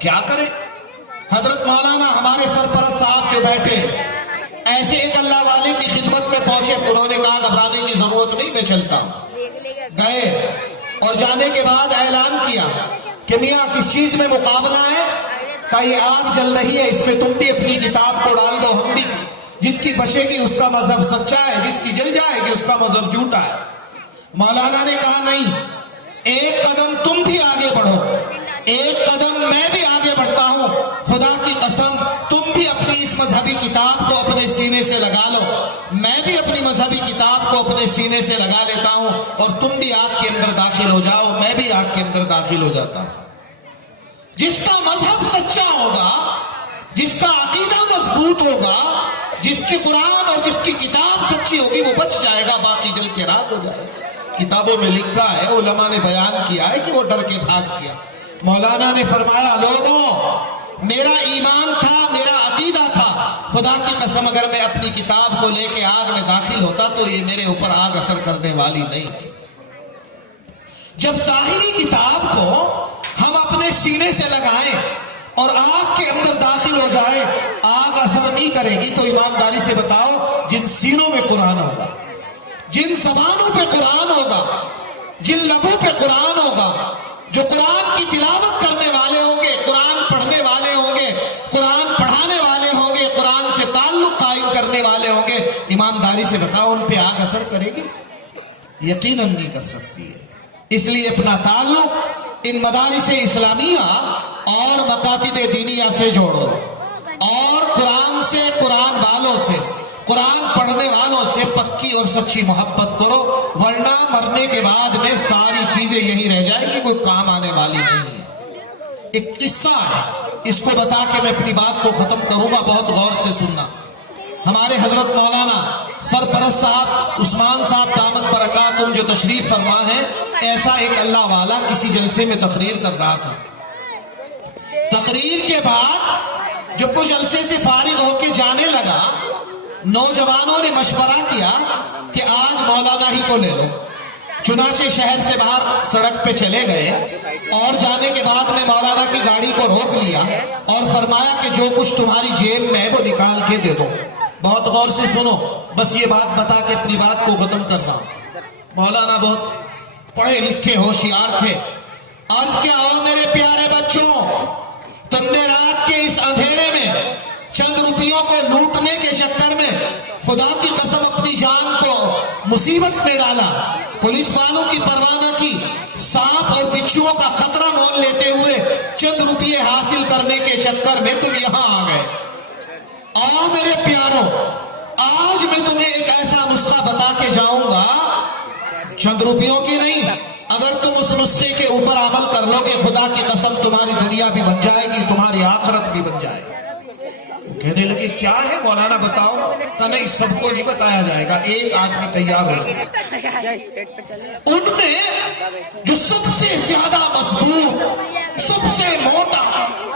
کیا کرے؟ حضرت مولانا ہمارے سرپرست صاحب جو بیٹھے ایسے ایک اللہ والے کی خدمت میں پہنچے، انہوں نے کہا گھبرانے کی ضرورت نہیں، میں چلتا ہوں۔ گئے اور جانے کے بعد اعلان کیا کہ میاں کس چیز میں مقابلہ ہے؟ کہ یہ آگ جل رہی ہے، اس میں تم بھی اپنی کتاب کو ڈال دو، ہم بھی۔ جس کی بچے گی اس کا مذہب سچا ہے، جس کی جل جائے گی اس کا مذہب جھوٹا ہے۔ مولانا نے کہا نہیں، ایک قدم تم بھی آگے بڑھو، ایک قدم میں بھی آگے بڑھتا ہوں، خدا کی قسم تم بھی اپنی اس مذہبی کتاب کو اپنے سینے سے لگا لو، میں بھی اپنی مذہبی کتاب کو اپنے سینے سے لگا لیتا ہوں، اور تم بھی آگ کے اندر داخل ہو جاؤ، میں بھی آگ کے اندر داخل ہو جاتا ہوں۔ جس کا مذہب سچا ہوگا، جس کا عقیدہ مضبوط ہوگا، جس کی قرآن اور جس کی کتاب سچی ہوگی وہ بچ جائے گا، باقی جل کے راک ہو جائے گا۔ کتابوں میں لکھا ہے، علماء نے بیان کیا ہے کہ وہ ڈر کے بھاگ گیا۔ مولانا نے فرمایا لوگوں میرا ایمان تھا، میرا عقیدہ تھا، خدا کی قسم اگر میں اپنی کتاب کو لے کے آگ میں داخل ہوتا تو یہ میرے اوپر آگ اثر کرنے والی نہیں تھی۔ جب ظاہری کتاب کو ہم اپنے سینے سے لگائیں اور آگ کے اندر داخل ہو جائے، آگ اثر نہیں کرے گی، تو ایمانداری سے بتاؤ جن سینوں میں قرآن ہوگا، جن زبانوں پہ قرآن ہوگا، جن لبوں پہ قرآن ہوگا، جو قرآن کی تلاوت کرنے والے ہوں گے، قرآن پڑھنے والے ہوں گے، قرآن پڑھانے والے ہوں گے، قرآن سے تعلق قائم کرنے والے ہوں گے، ایمانداری سے بتاؤ ان پہ آگ اثر کرے گی؟ یقیناً نہیں کر سکتی ہے۔ اس لیے اپنا تعلق ان مدارس اسلامیہ اور مکاتب دینیہ سے جوڑو، اور قرآن سے، قرآن والوں سے، قرآن پڑھنے والوں سے پکی اور سچی محبت کرو، ورنہ مرنے کے بعد میں ساری چیزیں یہی رہ جائیں گی، کوئی کام آنے والی نہیں ہے۔ ایک قصہ ہے، اس کو بتا کے میں اپنی بات کو ختم کروں گا، بہت غور سے سننا۔ ہمارے حضرت مولانا سرپرست صاحب عثمان صاحب دامت برکاتہم جو تشریف فرما ہے، ایسا ایک اللہ والا کسی جلسے میں تقریر کر رہا تھا۔ تقریر کے بعد جب وہ جلسے سے فارغ ہو کے جانے لگا، نوجوانوں نے مشورہ کیا کہ آج مولانا ہی کو لے لو۔ چنانچہ شہر سے باہر سڑک پہ چلے گئے، اور جانے کے بعد میں مولانا کی گاڑی کو روک لیا اور فرمایا کہ جو کچھ تمہاری جیب میں ہے وہ نکال کے دے دو۔ بہت غور سے سنو، بس یہ بات بتا کے اپنی بات کو ختم کرنا۔ مولانا بہت پڑھے لکھے ہوشیار تھے۔ عرض کیا ہو میرے پیارے بچوں، تم نے رات کے اس اندھیرے میں چند روپیوں کو لوٹنے کے چکر میں خدا کی قسم اپنی جان کو مصیبت میں ڈالا، پولیس والوں کی پرواہ نہ کی، سانپ اور بچھوؤں کا خطرہ مول لیتے ہوئے چند روپیے حاصل کرنے کے چکر میں تم یہاں آ گئے۔ آؤ میرے پیاروں، آج میں تمہیں ایک ایسا نسخہ بتا کے جاؤں گا، چند روپیوں کی نہیں، اگر تم اس نسخے کے اوپر عمل کر لو گے، خدا کی قسم تمہاری دنیا بھی بن جائے گی، تمہاری آخرت بھی بن جائے گی۔ کہنے لگے کیا ہے مولانا بتاؤ؟ کہ نہیں سب کو نہیں بتایا جائے گا، ایک آدمی تیار ہو گیا۔ ان میں جو سب سے زیادہ مضبوط، سب سے موٹا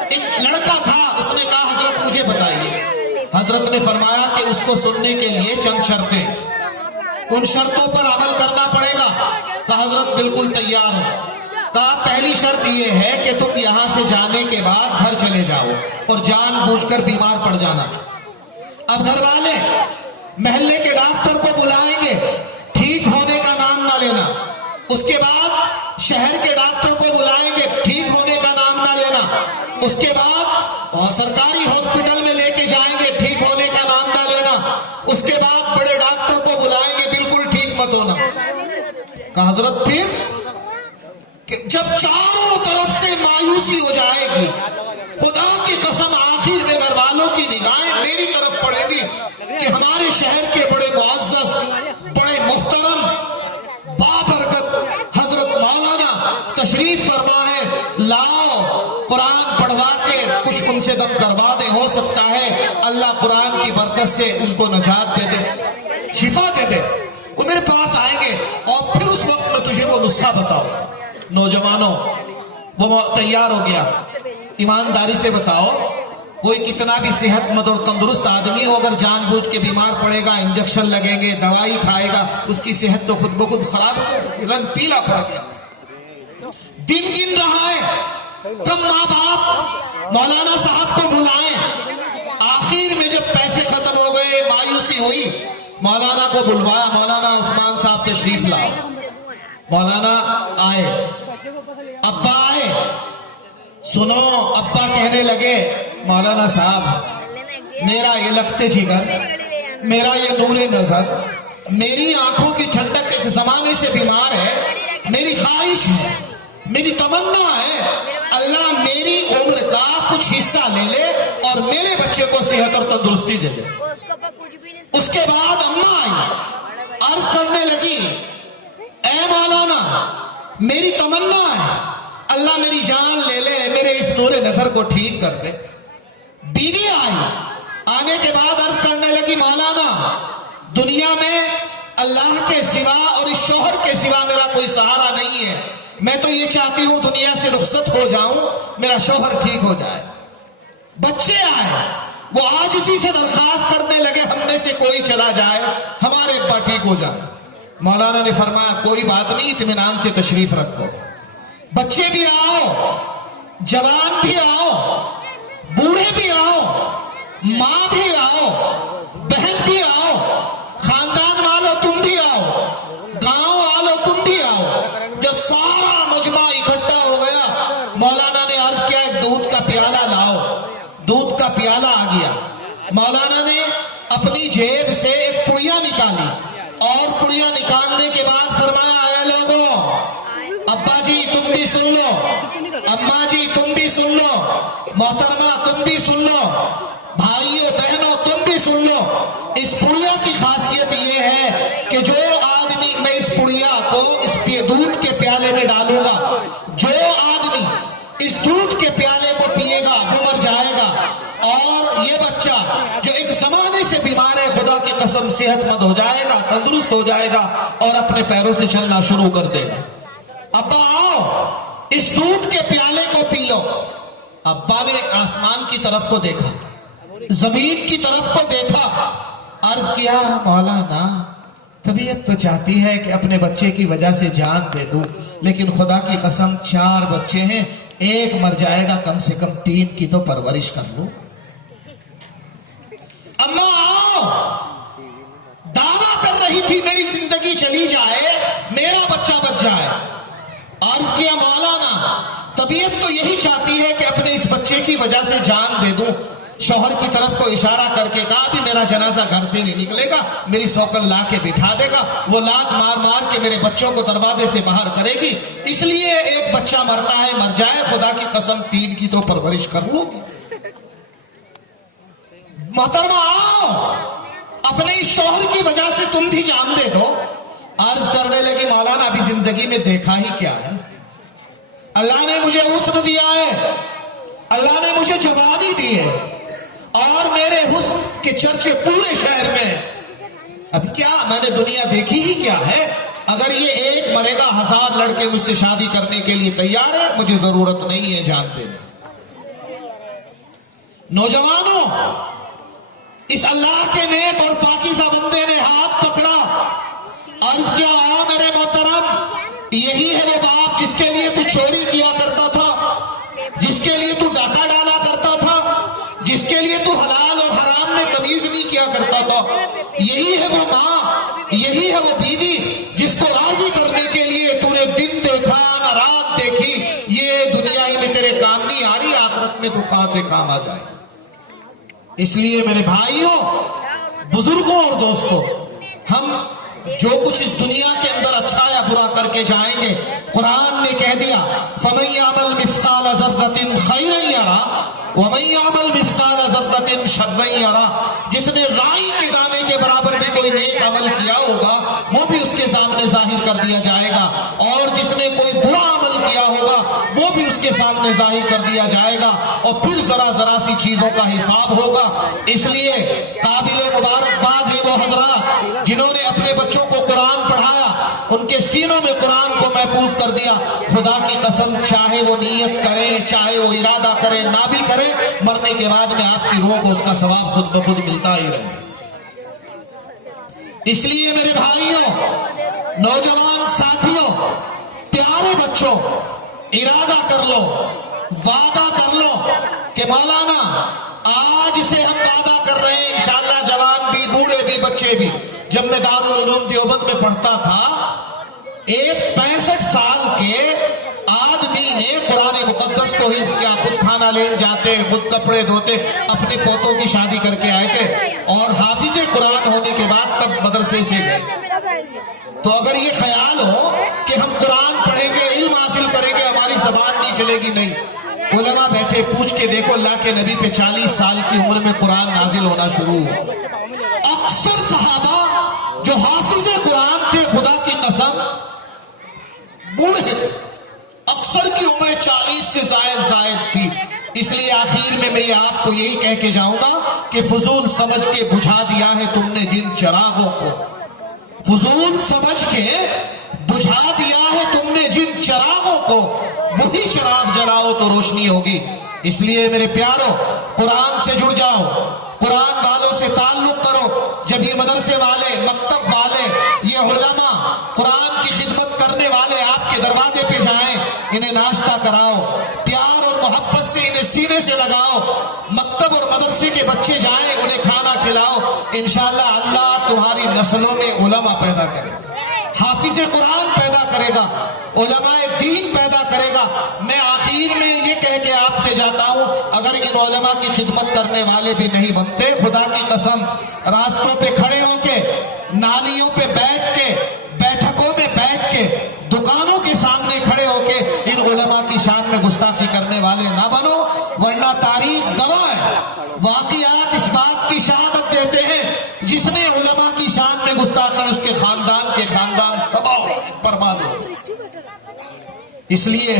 ایک لڑکا تھا، اس نے کہا حضرت مجھے بتائیے۔ حضرت نے فرمایا کہ اس کو سننے کے لیے چند شرطیں، ان شرطوں پر عمل کرنا پڑے گا۔ کہا حضرت بالکل تیار ہوں۔ کہا پہلی شرط یہ ہے کہ تم یہاں سے جانے کے بعد گھر چلے جاؤ اور جان بوجھ کر بیمار پڑ جانا۔ اب گھر والے محلے کے ڈاکٹر کو بلائیں گے، ٹھیک ہونے کا نام نہ لینا۔ اس کے بعد شہر کے ڈاکٹر کو بلائیں گے، ٹھیک ہونے کا نام نہ لینا۔ اس کے بعد سرکاری ہاسپٹل میں لے کے جائیں گے، ٹھیک ہونے کا نام نہ لینا۔ اس کے بعد بڑے ڈاکٹر کو بلائیں گے، بالکل ٹھیک مت ہونا۔ کہا حضرت پھر؟ کہ جب چاروں طرف سے مایوسی ہو جائے گی، خدا کی قسم آخر میں گھر والوں کی نگاہیں میری طرف پڑے گی کہ ہمارے شہر کے بڑے معزز، بڑے محترم، بابرکت حضرت مولانا تشریف فرما ہے، لاؤ قرآن پڑھوا کے کچھ ان سے دم کروا دے، ہو سکتا ہے اللہ قرآن کی برکت سے ان کو نجات دے دے، شفا دے دے۔ وہ میرے پاس آئیں گے اور پھر اس وقت میں تجھے وہ نسخہ بتاؤ۔ نوجوانوں وہ تیار ہو گیا۔ ایمانداری سے بتاؤ، کوئی کتنا بھی صحت مند اور تندرست آدمی ہو، اگر جان بوجھ کے بیمار پڑے گا، انجیکشن لگیں گے، دوائی کھائے گا، اس کی صحت تو خود بخود خراب ہو جائے گی، رنگ پیلا پڑ گیا۔ دن گن رہا ہے، کم ماں باپ مولانا صاحب کو بلائیں. آخر میں جب پیسے ختم ہو گئے مایوسی ہوئی, مولانا کو بلوایا. مولانا عثمان صاحب تشریف لاؤ. مولانا آئے, ابا آئے. سنو, ابا کہنے لگے مولانا صاحب میرا یہ لخت جگر, میرا یہ نور نظر, میری آنکھوں کی ٹھنڈک ایک زمانے سے بیمار ہے. میری خواہش ہے, میری تمنا ہے, اللہ میری عمر کا کچھ حصہ لے لے اور میرے بچے کو صحت اور تندرستی دے دے. اس کے بعد اماں آئی, عرض کرنے لگی اے مولانا میری تمنا ہے اللہ میری جان لے لے, میرے اس نور نظر کو ٹھیک کر دے. بیوی آئی, آنے کے بعد عرض کرنے لگی مولانا دنیا میں اللہ کے سوا اور اس شوہر کے سوا میرا کوئی سہارا نہیں ہے. میں تو یہ چاہتی ہوں دنیا سے رخصت ہو جاؤں, میرا شوہر ٹھیک ہو جائے. بچے آئے, وہ آج اسی سے درخواست کرنے لگے ہم میں سے کوئی چلا جائے ہمارے ابا ٹھیک ہو جائے. مولانا نے فرمایا کوئی بات نہیں, اطمینان سے تشریف رکھو. بچے بھی آؤ, جوان بھی آؤ, بوڑھے بھی آؤ, ماں بھی آؤ, بہن بھی آؤ, خاندان والو تم بھی آؤ, گاؤں والو تم بھی آؤ. جب سارا مجمع اکٹھا ہو گیا مولانا نے عرض کیا ایک دودھ کا پیالہ لاؤ. دودھ کا پیالہ آ گیا. مولانا نے اپنی جیب سے ایک پڑیا نکالی اور پڑیا نکالنے کے بعد فرمایا اے لوگوں, ابا جی تم بھی سن لو, اماں جی تم بھی سن لو, محترمہ تم بھی سن لو, بھائیوں بہنوں تم بھی سن لو. اس پڑیا کی خاصیت یہ ہے کہ جو آدمی, میں اس پڑیا کو اس دودھ کے پیالے میں ڈالوں گا, جو آدمی اس دودھ کے پیالے کو پیے گا وہ مر جائے گا. اور یہ بچہ جو ایک زمانے سے بیمار ہے خدا کی قسم صحت مند ہو جائے گا, تندرست ہو جائے گا اور اپنے پیروں سے چلنا شروع کر دے گا. ابا آؤ اس دودھ کے پیالے کو پی لو. ابا نے آسمان کی طرف کو دیکھا, زمین کی طرف کو دیکھا, عرض کیا مولانا طبیعت تو چاہتی ہے کہ اپنے بچے کی وجہ سے جان دے دوں, لیکن خدا کی قسم 4 بچے ہیں, ایک مر جائے گا, کم سے کم 3 کی تو پرورش کر لوں. اماں آؤ, دعویٰ کر رہی تھی میری زندگی چلی جائے میرا بچہ بچ جائے. عرض کیا مولانا طبیعت تو یہی چاہتی ہے کہ اپنے اس بچے کی وجہ سے جان دے دوں. شوہر کی طرف کو اشارہ کر کے کہا بھی میرا جنازہ گھر سے نہیں نکلے گا, میری سوکن لا کے بٹھا دے گا, وہ لات مار مار کے میرے بچوں کو دروازے سے باہر کرے گی, اس لیے ایک بچہ مرتا ہے مر جائے, خدا کی قسم 3 کی تو پرورش کر لو گی. محترمہ آؤ اپنے اس شوہر کی وجہ سے تم بھی جان دے دو. عرض کرنے لگی مولانا ابھی زندگی میں دیکھا ہی کیا ہے, اللہ نے مجھے حسن دیا ہے, اللہ نے مجھے جوانی دی ہے اور میرے حسن کے چرچے پورے شہر میں. ابھی کیا میں نے دنیا دیکھی ہی کیا ہے, اگر یہ ایک مرے گا 1000 لڑکے مجھ سے شادی کرنے کے لیے تیار ہے, مجھے ضرورت نہیں ہے جان دینے. نوجوانوں اس اللہ کے نیک اور پاکیزہ بندے نے ہاتھ پکڑا, عرض کیا آؤ میرے محترم, یہی ہے وہ باپ جس کے لیے تو چوری کیا کرتا تھا, جس کے لیے تو ڈاکہ ڈالا کرتا تھا, جس کے لیے تو حلال اور حرام میں تمیز نہیں کیا کرتا تھا. یہی ہے وہ ماں, یہی ہے وہ بیوی جس کو راضی کرنے کے لیے تو نے دن دیکھا نہ رات دیکھی. یہ دنیا ہی میں تیرے کام نہیں آ رہی, آخرت میں تو کہاں سے کام آ جائے. اس لیے میرے بھائیوں, بزرگوں اور دوستوں, ہم جو کچھ اس دنیا کے اندر اچھا یا برا کر کے جائیں گے, قرآن نے کہہ دیا فَمَن يَعْمَلْ مِثْقَالَ ذَرَّةٍ خَيْرًا يَرَهُ وَمَن يَعْمَلْ مِثْقَالَ ذَرَّةٍ شَرًّا يَرَهُ. جس نے رائی کے دانے کے برابر بھی کوئی نیک عمل کیا ہوگا وہ بھی اس کے سامنے ظاہر کر دیا جائے گا, اور جس نے کوئی برا عمل کیا ہوگا وہ بھی اس کے سامنے ظاہر کر دیا جائے گا, اور پھر ذرا ذرا سی چیزوں کا حساب ہوگا. اس لیے قابل مبارکباد ہے وہ حضرات جنہوں نے اپنے بچوں کو قرآن پڑھایا, ان کے سینوں میں قرآن کو محفوظ کر دیا. خدا کی قسم چاہے وہ نیت کرے, چاہے وہ ارادہ کرے, نہ بھی کرے, مرنے کے بعد میں آپ کی روح کو اس کا ثواب خود بخود ملتا ہی رہے. اس لیے میرے بھائیوں, نوجوان ساتھیوں, پیارے بچوں, ارادہ کر لو وعدہ کر لو کہ مولانا آج سے ہم وعدہ کر رہے ہیں انشاءاللہ، جوان بھی بوڑھے بھی بچے بھی. جب میں دارالعلوم دیوبند میں پڑھتا تھا، ایک 65 سال کے آدمی نے قرآن مقدس کو حفظ کیا، خود کھانا لین جاتے، خود کپڑے دھوتے، اپنے پوتوں کی شادی کر کے آئے تھے، اور حافظ قرآن ہونے کے بعد تب مدرسے سے گئے. تو اگر یہ خیال ہو کہ ہم قرآن پڑھیں گے، علم حاصل کریں گے، ہماری زبان نہیں چلے گی، نہیں. علماء بیٹھے، پوچھ کے دیکھو اللہ کے نبی پہ 40 سال کی عمر میں قرآن نازل ہونا شروع ہوا. اکثر صحابہ جو حافظ قرآن تھے، خدا کی قسم بوڑھے تھے، اکثر کی عمر 40 سے زائد تھی. اس لیے آخر میں میں آپ کو یہی کہہ کے جاؤں گا کہ فضول سمجھ کے بجھا دیا ہے تم نے جن چراغوں کو، فضول سمجھ کے بجھا دیا ہے تم نے جن چراغوں کو، وہی چراغ جلاؤ تو روشنی ہوگی. اس لیے میرے پیارو، قرآن سے جڑ جاؤ، قرآن والوں سے تعلق کرو. جب یہ مدرسے والے، مکتب والے، یہ علماء، قرآن کی خدمت کرنے والے آپ کے دروازے پہ جائیں، انہیں ناشتہ کراؤ، پیار اور محبت سے انہیں سینے سے لگاؤ. مکتب اور مدرسے کے بچے جائیں، انہیں کھانا کھلاؤ. انشاءاللہ اللہ تمہاری نسلوں میں علماء پیدا کرے گا، حافظ قرآن پیدا کرے گا، علماء دین پیدا کرے گا. میں آخر میں یہ کہہ کے آپ سے جاتا ہوں، اگر ان علماء کی خدمت کرنے والے بھی نہیں بنتے، خدا کی قسم راستوں پہ کھڑے ہو کے، نالیوں پہ بیٹھ کے، بیٹھکوں میں بیٹھ کے، دکانوں کے سامنے کھڑے ہو کے ان علماء کی شان میں گستاخی کرنے والے نہ بنو، ورنہ تاریخ گواہ ہے، واقعات اس بات کی شہادت دیتے ہیں، جس نے علماء کی شان میں گستاخی، اس کے خاندان تباہ برباد ہو. اس لیے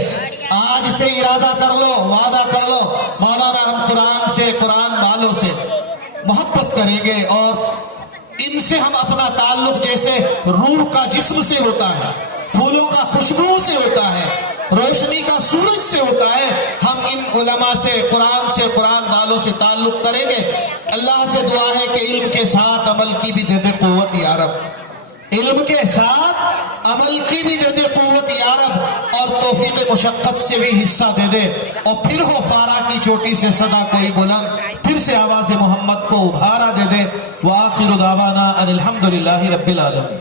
آج سے ارادہ کر لو، وعدہ کر لو، مولانا ہم قرآن سے، قرآن والوں سے محبت کریں گے، اور ان سے ہم اپنا تعلق جیسے روح کا جسم سے ہوتا ہے، پھولوں کا خوشبو سے ہوتا ہے، روشنی کا سورج سے ہوتا ہے، ہم ان علماء سے، قرآن والوں سے تعلق کریں گے. اللہ سے دعا ہے کہ علم کے ساتھ عمل کی بھی دے دے قوت یا رب، علم کے ساتھ عمل کی بھی دے دے قوت یا رب، اور توفیق مشقت سے بھی حصہ دے دے، اور پھر ہو فارا کی چوٹی سے صدا کوئی بلند، پھر سے آواز محمد کو ابھارا دے دے. وآخر دعوانا ان الحمدللہ رب العالمین.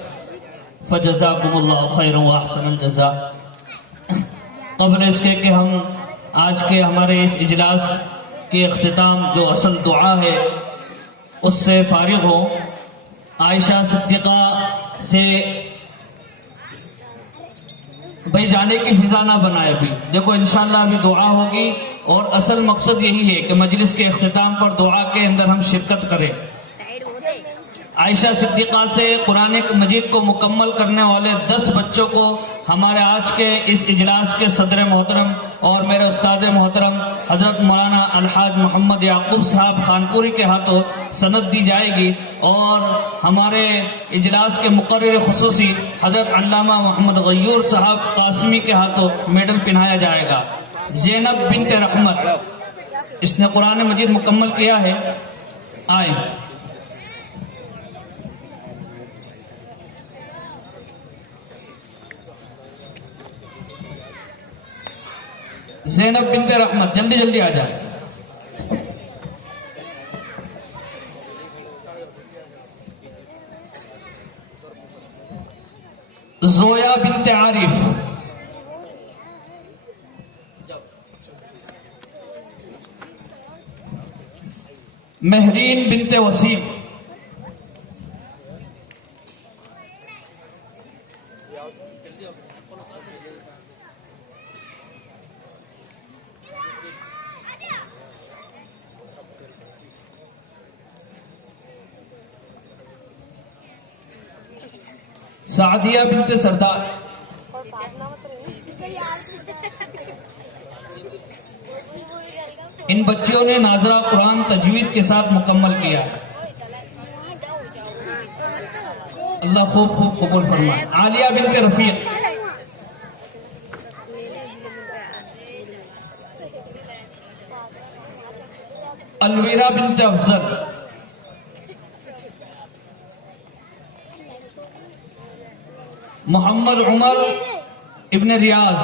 فجزاکم اللہ خیر و احسن الجزاء. قبل اس کے کہ ہم آج کے ہمارے اس اجلاس کے اختتام جو اصل دعا ہے اس سے فارغ ہو، عائشہ صدیقہ سے بھائی جانے کی فضا نہ بنائے. بھی دیکھو انشاءاللہ ابھی دعا ہوگی، اور اصل مقصد یہی ہے کہ مجلس کے اختتام پر دعا کے اندر ہم شرکت کریں. عائشہ صدیقہ سے قرآن مجید کو مکمل کرنے والے 10 بچوں کو ہمارے آج کے اس اجلاس کے صدر محترم اور میرے استاد محترم حضرت مولانا الحاج محمد یعقوب صاحب خانپوری کے ہاتھوں سند دی جائے گی، اور ہمارے اجلاس کے مقرر خصوصی حضرت علامہ محمد غیور صاحب قاسمی کے ہاتھوں میڈل پہنایا جائے گا. زینب بنت رحمت، اس نے قرآن مجید مکمل کیا ہے، آئیں. زینب بنت رحمت جلدی جلدی آ جائے. زویا بنت عارف، مہرین بنت وسیم، سعدیہ بنت سردار، ان بچیوں نے ناظرہ قرآن تجوید کے ساتھ مکمل کیا ہے. اللہ خوب خوب قبول فرمائے. عالیہ بنت رفیق، الویرا بنت افضل، محمد عمر ابن ریاض،